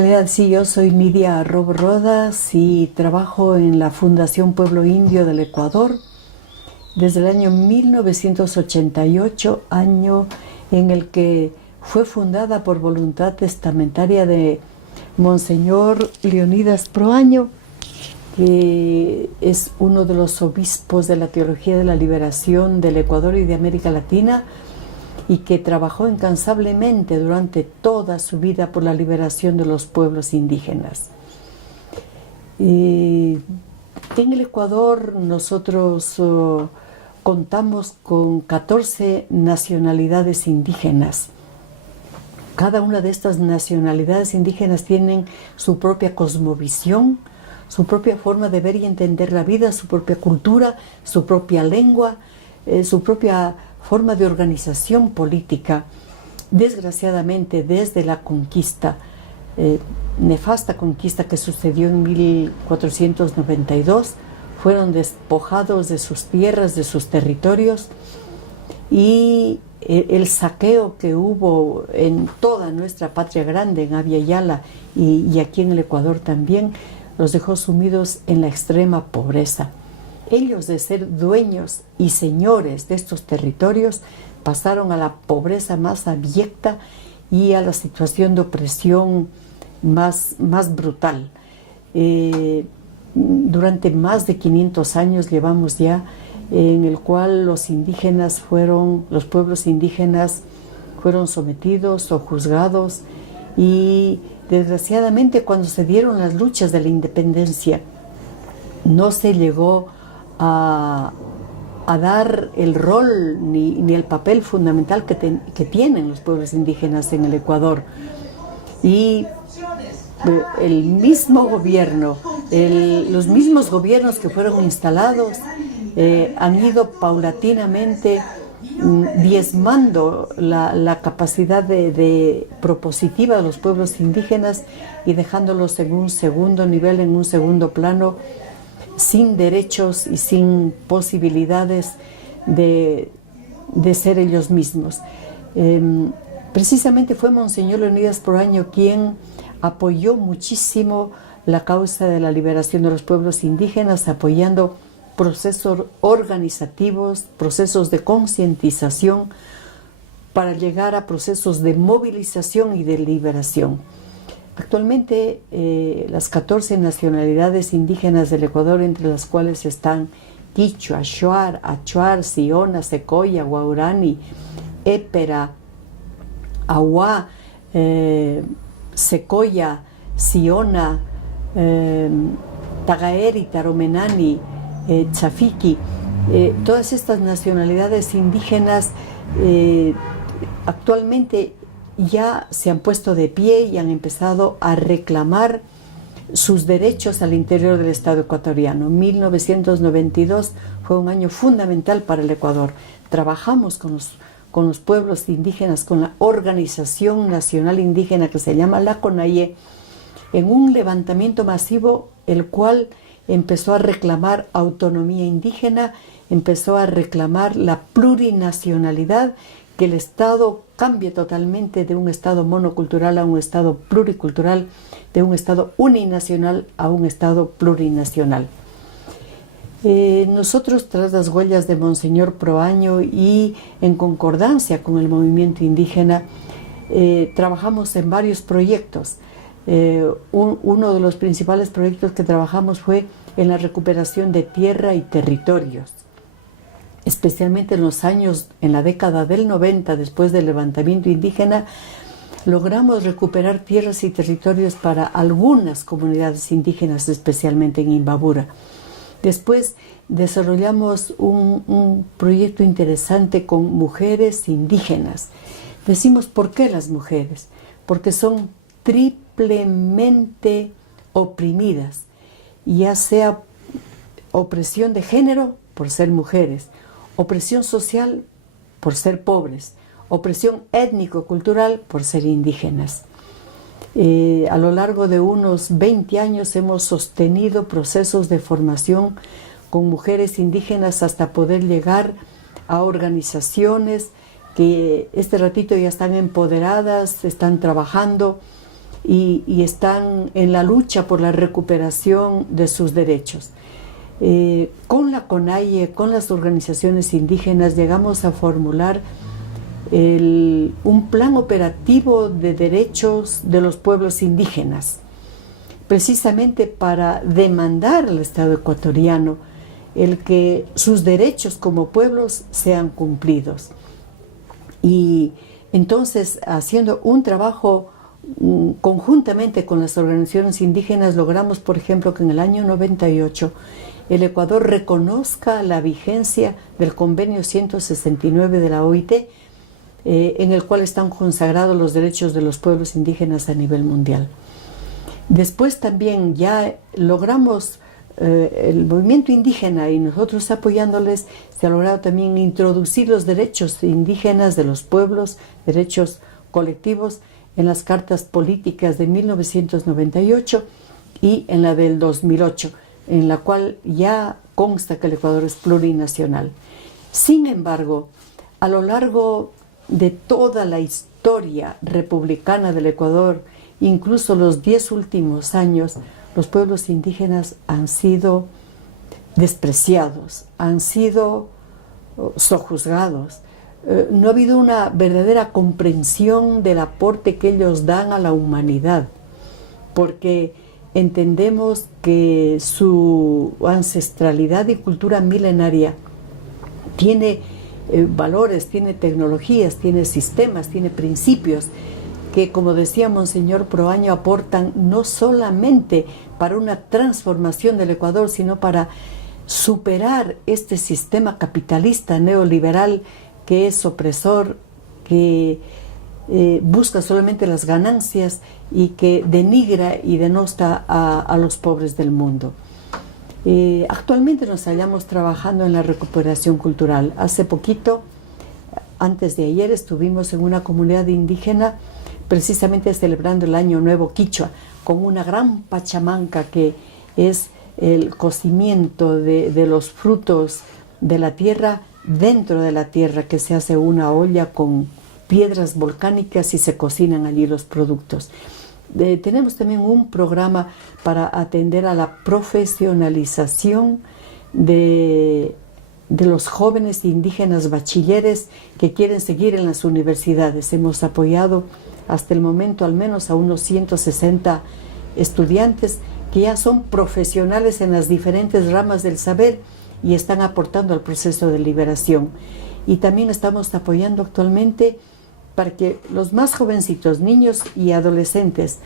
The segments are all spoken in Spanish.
realidad sí, yo soy Nidia Robo Rodas y trabajo en la Fundación Pueblo Indio del Ecuador desde el año 1988, año en el que fue fundada por voluntad testamentaria de Monseñor Leonidas Proaño, que es uno de los obispos de la Teología de la Liberación del Ecuador y de América Latina, y que trabajó incansablemente durante toda su vida por la liberación de los pueblos indígenas. En el Ecuador nosotros contamos con 14 nacionalidades indígenas. Cada una de estas nacionalidades indígenas tienen su propia cosmovisión, su propia forma de ver y entender la vida, su propia cultura, su propia lengua, su propia forma de organización política. Desgraciadamente, desde la conquista, nefasta conquista que sucedió en 1492, fueron despojados de sus tierras, de sus territorios, y el saqueo que hubo en toda nuestra patria grande, en Abya Yala y aquí en el Ecuador también, los dejó sumidos en la extrema pobreza. Ellos, de ser dueños y señores de estos territorios, pasaron a la pobreza más abyecta y a la situación de opresión más brutal. Durante más de 500 años llevamos ya, en el cual los pueblos indígenas fueron sometidos o juzgados, y desgraciadamente cuando se dieron las luchas de la independencia no se llegó a dar el rol ni el papel fundamental que tienen los pueblos indígenas en el Ecuador. Y el mismo gobierno, los mismos gobiernos que fueron instalados han ido paulatinamente diezmando la capacidad de propositiva de los pueblos indígenas y dejándolos en un segundo nivel, en un segundo plano, sin derechos y sin posibilidades de ser ellos mismos. Precisamente fue Monseñor Leonidas Proaño quien apoyó muchísimo la causa de la liberación de los pueblos indígenas, apoyando procesos organizativos, procesos de concientización para llegar a procesos de movilización y de liberación. Actualmente las 14 nacionalidades indígenas del Ecuador, entre las cuales están Quichua, Shuar, Achuar, Siona, Secoya, Guaurani, Épera, Ahuá, Secoya, Siona, Tagaeri, Taromenani, Chafiki, todas estas nacionalidades indígenas actualmente ya se han puesto de pie y han empezado a reclamar sus derechos al interior del Estado ecuatoriano. 1992 fue un año fundamental para el Ecuador. Trabajamos con los pueblos indígenas, con la Organización Nacional Indígena que se llama la CONAIE, en un levantamiento masivo, el cual empezó a reclamar autonomía indígena, empezó a reclamar la plurinacionalidad, que el Estado cambie totalmente de un Estado monocultural a un Estado pluricultural, de un Estado uninacional a un Estado plurinacional. Nosotros, tras las huellas de Monseñor Proaño y en concordancia con el movimiento indígena, trabajamos en varios proyectos. Uno de los principales proyectos que trabajamos fue en la recuperación de tierra y territorios, especialmente en la década del 90, después del levantamiento indígena. Logramos recuperar tierras y territorios para algunas comunidades indígenas, especialmente en Imbabura. Después desarrollamos un proyecto interesante con mujeres indígenas. Decimos, ¿por qué las mujeres? Porque son triplemente oprimidas, ya sea opresión de género por ser mujeres, opresión social por ser pobres, opresión étnico-cultural por ser indígenas. A lo largo de unos 20 años hemos sostenido procesos de formación con mujeres indígenas hasta poder llegar a organizaciones que este ratito ya están empoderadas, están trabajando y están en la lucha por la recuperación de sus derechos. Con la CONAIE, con las organizaciones indígenas, llegamos a formular un plan operativo de derechos de los pueblos indígenas, precisamente para demandar al Estado ecuatoriano el que sus derechos como pueblos sean cumplidos. Y entonces, haciendo un trabajo conjuntamente con las organizaciones indígenas, logramos, por ejemplo, que en el año 98 el Ecuador reconozca la vigencia del convenio 169 de la OIT, en el cual están consagrados los derechos de los pueblos indígenas a nivel mundial. Después también ya logramos el movimiento indígena, y nosotros apoyándoles, se ha logrado también introducir los derechos indígenas de los pueblos, derechos colectivos, en las cartas políticas de 1998 y en la del 2008, en la cual ya consta que el Ecuador es plurinacional. Sin embargo, a lo largo de toda la historia republicana del Ecuador, incluso los 10 últimos años, los pueblos indígenas han sido despreciados, han sido sojuzgados. No ha habido una verdadera comprensión del aporte que ellos dan a la humanidad, porque entendemos que su ancestralidad y cultura milenaria tiene valores, tiene tecnologías, tiene sistemas, tiene principios que, como decía Monseñor Proaño, aportan no solamente para una transformación del Ecuador, sino para superar este sistema capitalista neoliberal que es opresor, que busca solamente las ganancias y que denigra y denosta a los pobres del mundo. Actualmente nos hallamos trabajando en la recuperación cultural. Hace poquito, antes de ayer, estuvimos en una comunidad indígena precisamente celebrando el Año Nuevo Quichua, con una gran pachamanca que es el cocimiento de los frutos de la tierra dentro de la tierra, que se hace una olla con piedras volcánicas y se cocinan allí los productos. Tenemos también un programa para atender a la profesionalización de los jóvenes indígenas bachilleres que quieren seguir en las universidades. Hemos apoyado hasta el momento al menos a unos 160 estudiantes que ya son profesionales en las diferentes ramas del saber y están aportando al proceso de liberación. Y también estamos apoyando actualmente para que los más jovencitos, niños y adolescentes,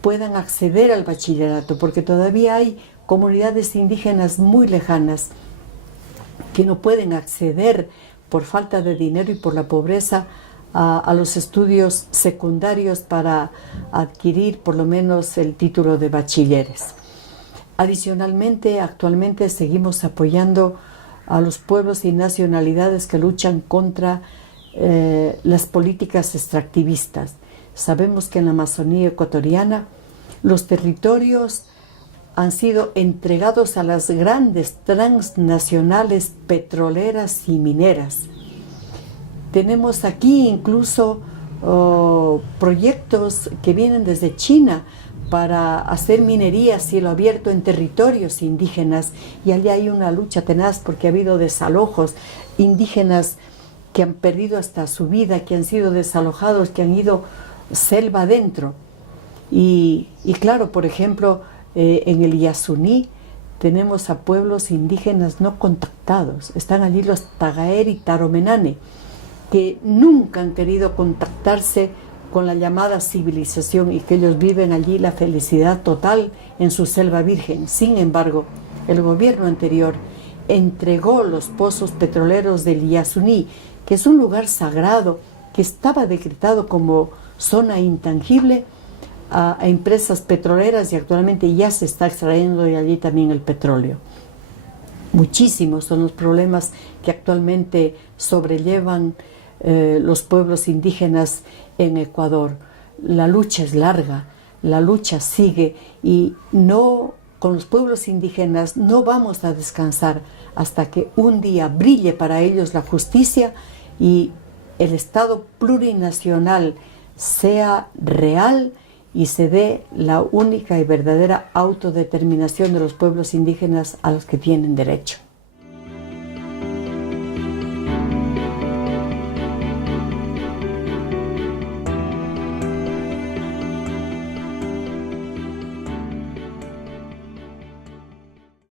puedan acceder al bachillerato, porque todavía hay comunidades indígenas muy lejanas que no pueden acceder por falta de dinero y por la pobreza a los estudios secundarios para adquirir por lo menos el título de bachilleres. Adicionalmente, actualmente seguimos apoyando a los pueblos y nacionalidades que luchan contra las políticas extractivistas. Sabemos que en la Amazonía ecuatoriana los territorios han sido entregados a las grandes transnacionales petroleras y mineras. Tenemos aquí incluso proyectos que vienen desde China para hacer minería a cielo abierto en territorios indígenas, y allí hay una lucha tenaz porque ha habido desalojos indígenas que han perdido hasta su vida, que han sido desalojados, que han ido selva adentro. Y claro, por ejemplo, en el Yasuní tenemos a pueblos indígenas no contactados. Están allí los Tagaer y Taromenane, que nunca han querido contactarse con la llamada civilización y que ellos viven allí la felicidad total en su selva virgen. Sin embargo, el gobierno anterior entregó los pozos petroleros del Yasuní, que es un lugar sagrado que estaba decretado como zona intangible, a empresas petroleras, y actualmente ya se está extrayendo de allí también el petróleo. Muchísimos son los problemas que actualmente sobrellevan los pueblos indígenas en Ecuador. La lucha es larga, la lucha sigue, y no, con los pueblos indígenas no vamos a descansar hasta que un día brille para ellos la justicia y el Estado plurinacional sea real y se dé la única y verdadera autodeterminación de los pueblos indígenas a los que tienen derecho.